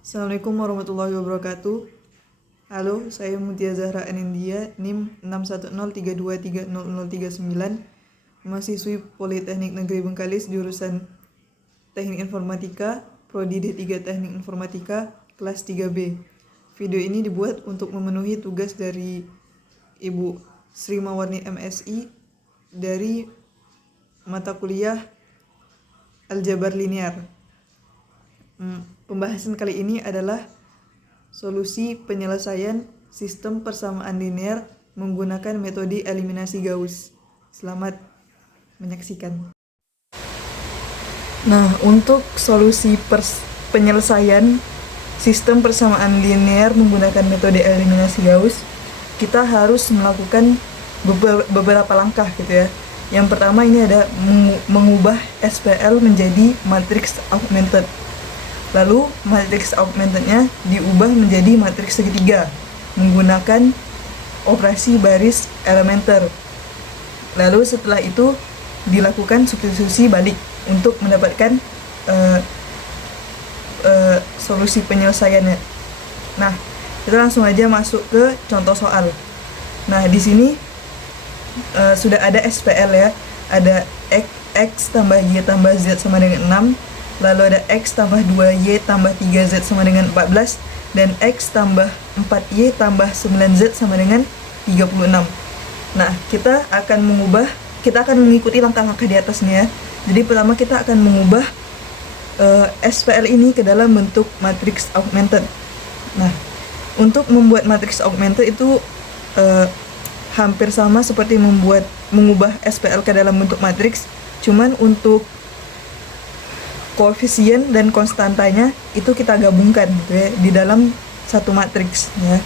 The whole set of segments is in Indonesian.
Assalamualaikum warahmatullahi wabarakatuh. Halo, saya Mutia Zahra Anindya, NIM 61032300039, mahasiswi Politeknik Negeri Bengkalis, jurusan Teknik Informatika, Prodi D3 Teknik Informatika, kelas 3B. Video ini dibuat untuk memenuhi tugas dari Ibu Sri Mawarni MSI dari mata kuliah Aljabar Linear. Pembahasan kali ini adalah solusi penyelesaian sistem persamaan linear menggunakan metode eliminasi Gauss. Selamat menyaksikan. Nah, untuk solusi penyelesaian sistem persamaan linear menggunakan metode eliminasi Gauss, kita harus melakukan beberapa langkah gitu ya. Yang pertama ini ada mengubah SPL menjadi matriks augmented. Lalu matriks augmentednya diubah menjadi matriks segitiga menggunakan operasi baris elementer. Lalu setelah itu dilakukan substitusi balik untuk mendapatkan solusi penyelesaiannya. Nah, kita langsung aja masuk ke contoh soal. Nah, di sini sudah ada SPL ya, ada X tambah Y tambah Z sama dengan 6, lalu ada X tambah 2Y tambah 3Z sama dengan 14, dan X tambah 4Y tambah 9Z sama dengan 36. Nah, kita akan mengikuti langkah-langkah di atasnya. Jadi pertama kita akan mengubah SPL ini ke dalam bentuk matriks augmented. Nah, untuk membuat matriks augmented itu hampir sama seperti mengubah SPL ke dalam bentuk matriks, cuman untuk koefisien dan konstantanya itu kita gabungkan gitu ya, di dalam satu matriks ya.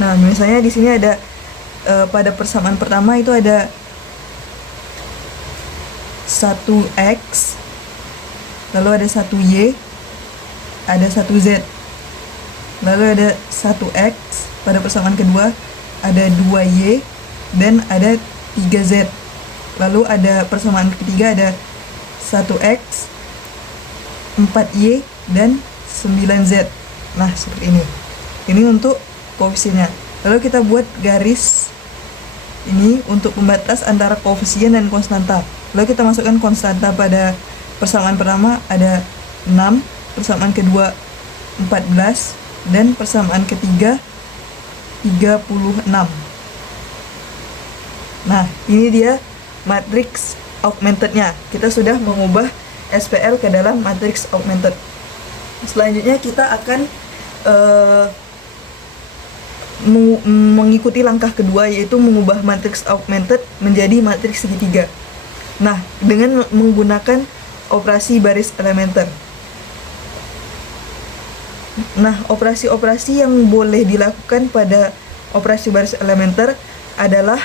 Nah, misalnya di sini ada pada persamaan pertama itu ada 1x, lalu ada 1y, ada 1z, lalu ada 1x. Pada persamaan kedua ada 2y dan ada 3z. Lalu ada persamaan ketiga ada 1x, 4y dan 9z. Nah, seperti ini. Ini untuk koefisiennya. Lalu kita buat garis ini untuk pembatas antara koefisien dan konstanta. Lalu kita masukkan konstanta pada persamaan pertama ada 6, persamaan kedua 14, dan persamaan ketiga 36. Nah, ini dia matriks augmentednya. Kita sudah mengubah SPL ke dalam matriks augmented. Selanjutnya kita akan mengikuti langkah kedua, yaitu mengubah matriks augmented menjadi matriks segitiga. Nah, dengan menggunakan operasi baris elementer. Nah, operasi-operasi yang boleh dilakukan pada operasi baris elementer adalah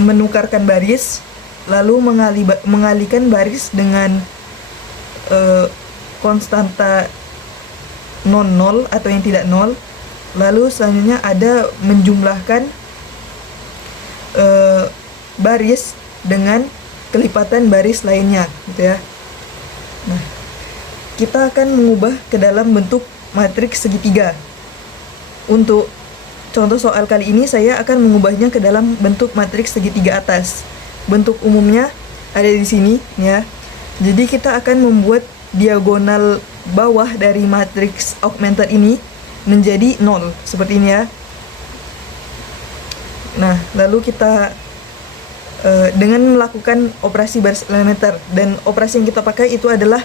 menukarkan baris, lalu mengalihkan baris dengan konstanta non-nol atau yang tidak nol. Lalu selanjutnya ada menjumlahkan baris dengan kelipatan baris lainnya gitu ya. Nah, kita akan mengubah ke dalam bentuk matriks segitiga. Untuk contoh soal kali ini saya akan mengubahnya ke dalam bentuk matriks segitiga atas. Bentuk umumnya ada di sini ya. Jadi kita akan membuat diagonal bawah dari matriks augmented ini menjadi 0 seperti ini ya. Nah, lalu kita dengan melakukan operasi baris elementer, dan operasi yang kita pakai itu adalah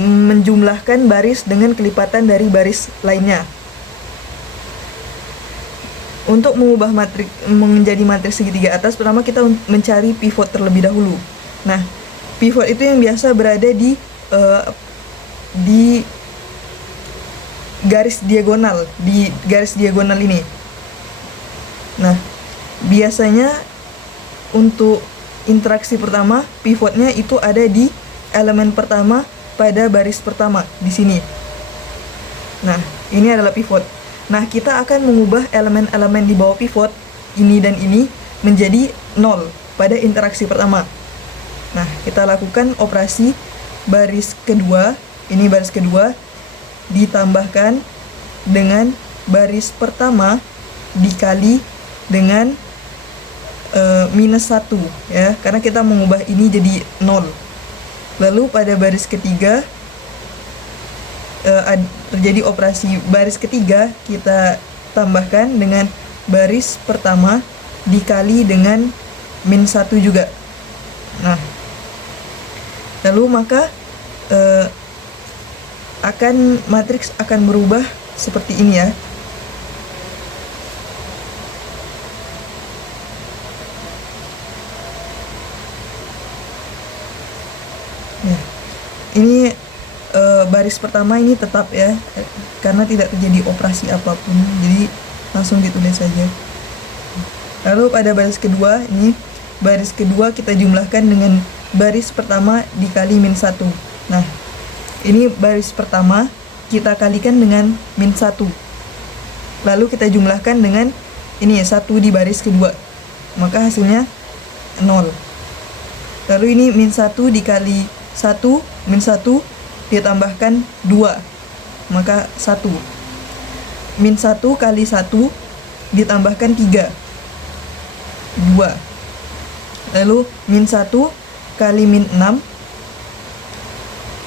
menjumlahkan baris dengan kelipatan dari baris lainnya. Untuk mengubah matriks menjadi matriks segitiga atas, pertama kita mencari pivot terlebih dahulu. Nah, pivot itu yang biasa berada di garis diagonal, ini. Nah, biasanya untuk interaksi pertama, pivotnya itu ada di elemen pertama pada baris pertama di sini. Nah, Ini adalah pivot. Nah, kita akan mengubah elemen-elemen di bawah pivot, ini dan ini, menjadi 0 pada interaksi pertama. Nah, kita lakukan operasi baris kedua, ini baris kedua, ditambahkan dengan baris pertama dikali dengan minus 1, ya, karena kita mengubah ini jadi 0. Lalu pada baris ketiga, terjadi operasi baris ketiga, kita tambahkan dengan baris pertama dikali dengan min 1 juga. Nah, lalu maka matriks akan berubah seperti ini, ya. Ini baris pertama ini tetap, ya, karena tidak terjadi operasi apapun, jadi langsung ditulis saja. Lalu pada baris kedua, ini baris kedua kita jumlahkan dengan baris pertama dikali min 1. Nah, ini baris pertama kita kalikan dengan min 1, lalu kita jumlahkan dengan ini 1 di baris kedua, maka hasilnya 0. Lalu ini min 1 dikali 1, min 1 ditambahkan 2, maka 1. Min 1 kali 1 ditambahkan 3, 2. Lalu min 1 kali min 6,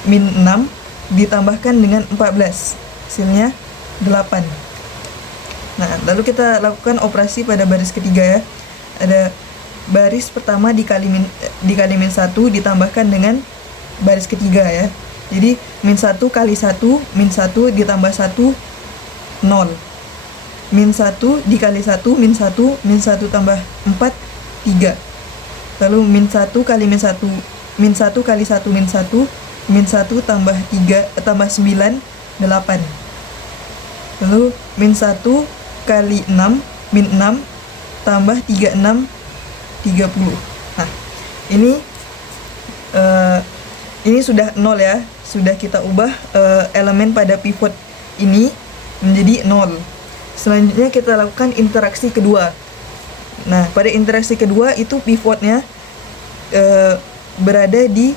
min 6 ditambahkan dengan 14, hasilnya 8. Nah, lalu kita lakukan operasi pada baris ketiga, ya. Ada baris pertama dikali min 1 ditambahkan dengan baris ketiga, ya. Jadi min 1 kali 1, min 1 ditambah 1, 0. Min 1 dikali 1, min 1, min 1 tambah 4, 3. Lalu min 1 kali min 1, min 1 kali 1, min 1, min 1 tambah 3, tambah 9, 8. Lalu min 1 kali 6, min 6 tambah 3, 6, 30. Nah, ini sudah 0, ya. Sudah kita ubah elemen pada pivot ini menjadi 0. Selanjutnya kita lakukan interaksi kedua. Nah, pada interaksi kedua itu pivotnya berada di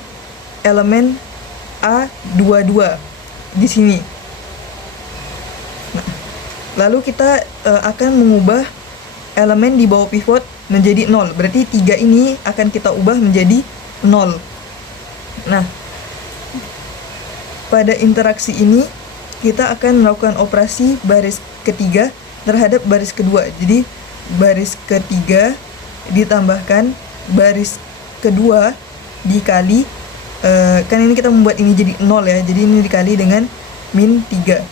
elemen A22 di sini. Nah, lalu kita akan mengubah elemen di bawah pivot menjadi 0. Berarti 3 ini akan kita ubah menjadi 0. Nah, pada interaksi ini kita akan melakukan operasi baris ketiga terhadap baris kedua. Jadi baris ketiga ditambahkan baris kedua dikali kan ini kita membuat ini jadi 0, ya. Jadi ini dikali dengan min 3.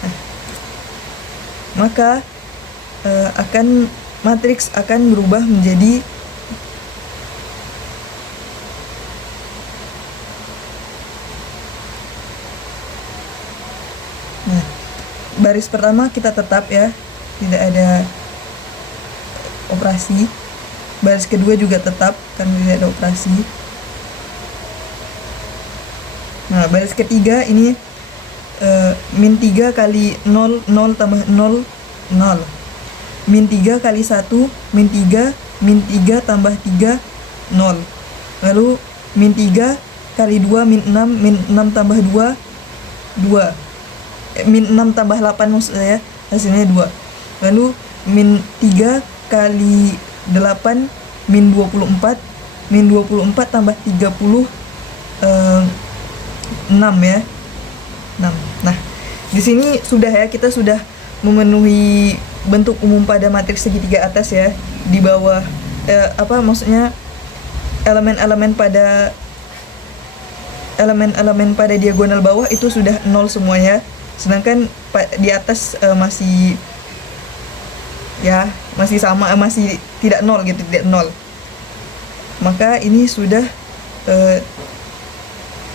Nah, maka matriks akan berubah menjadi baris pertama kita tetap, ya, tidak ada operasi. Baris kedua juga tetap karena tidak ada operasi. Nah, baris ketiga ini min 3 kali 0, 0 tambah 0, 0. Min 3 kali 1, min 3, min 3 tambah 3, 0. Lalu min 3 kali 2, min 6, min 6 tambah 2, 2. Min 6 tambah 8 maksudnya, ya, hasilnya 2. Lalu min 3 kali 8, min 24, min 24 tambah 30, 6, ya, 6. Nah, di sini sudah, ya, kita sudah memenuhi bentuk umum pada matriks segitiga atas, ya. Di bawah maksudnya elemen-elemen pada diagonal bawah itu sudah 0 semuanya. Sedangkan di atas masih sama, masih tidak 0 gitu, tidak 0. Maka ini sudah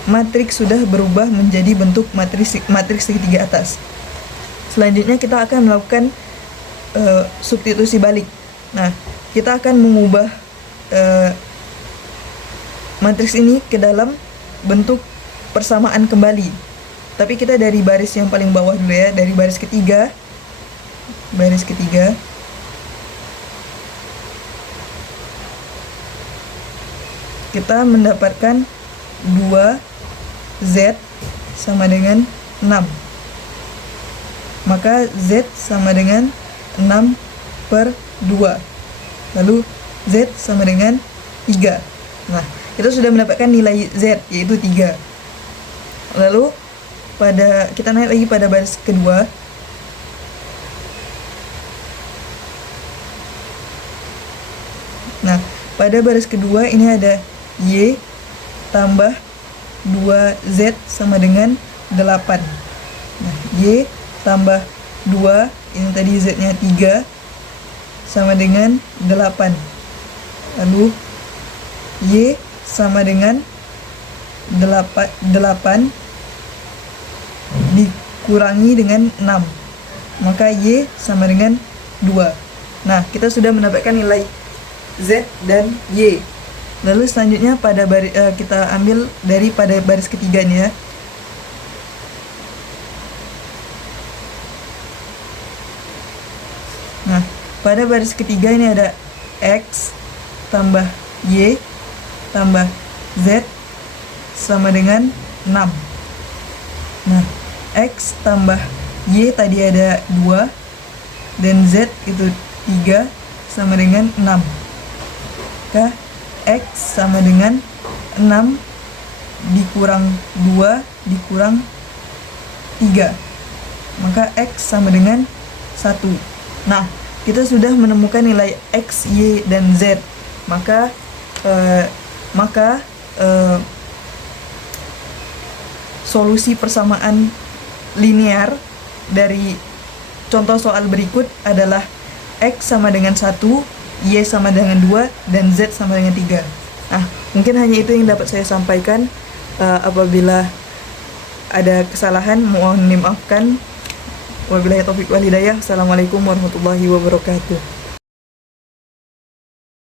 matriks sudah berubah menjadi bentuk matriks segitiga atas. Selanjutnya kita akan melakukan substitusi balik. Nah, kita akan mengubah matriks ini ke dalam bentuk persamaan kembali. Tapi kita dari baris yang paling bawah dulu ya, dari baris ketiga. Kita mendapatkan 2Z sama dengan 6. Maka Z sama dengan 6/2. Lalu Z sama dengan 3. Nah, kita sudah mendapatkan nilai Z, yaitu 3. Lalu kita naik lagi pada baris kedua. Nah, pada baris kedua ini ada Y tambah 2Z sama dengan 8. Nah, Y tambah 2, ini tadi Z-nya 3, sama dengan 8. Lalu Y sama dengan 8 dikurangi dengan 6. Maka Y sama dengan 2. Nah, kita sudah mendapatkan nilai Z dan Y. Lalu selanjutnya kita ambil pada baris ketiga nih ya. Nah, pada baris ketiga ini ada X tambah Y tambah Z sama dengan 6. Nah, X tambah Y tadi ada 2 dan Z itu 3 sama dengan 6. Maka X sama dengan 6 dikurang 2 dikurang 3. Maka X sama dengan 1. Nah, kita sudah menemukan nilai X, Y, dan Z. Maka solusi persamaan linear dari contoh soal berikut adalah X sama dengan 1, Y sama dengan 2, dan Z sama dengan 3. Nah, mungkin hanya itu yang dapat saya sampaikan. Apabila ada kesalahan, mohon dimaafkan. Wabillahi taufiq wal hidayah. Assalamualaikum warahmatullahi wabarakatuh.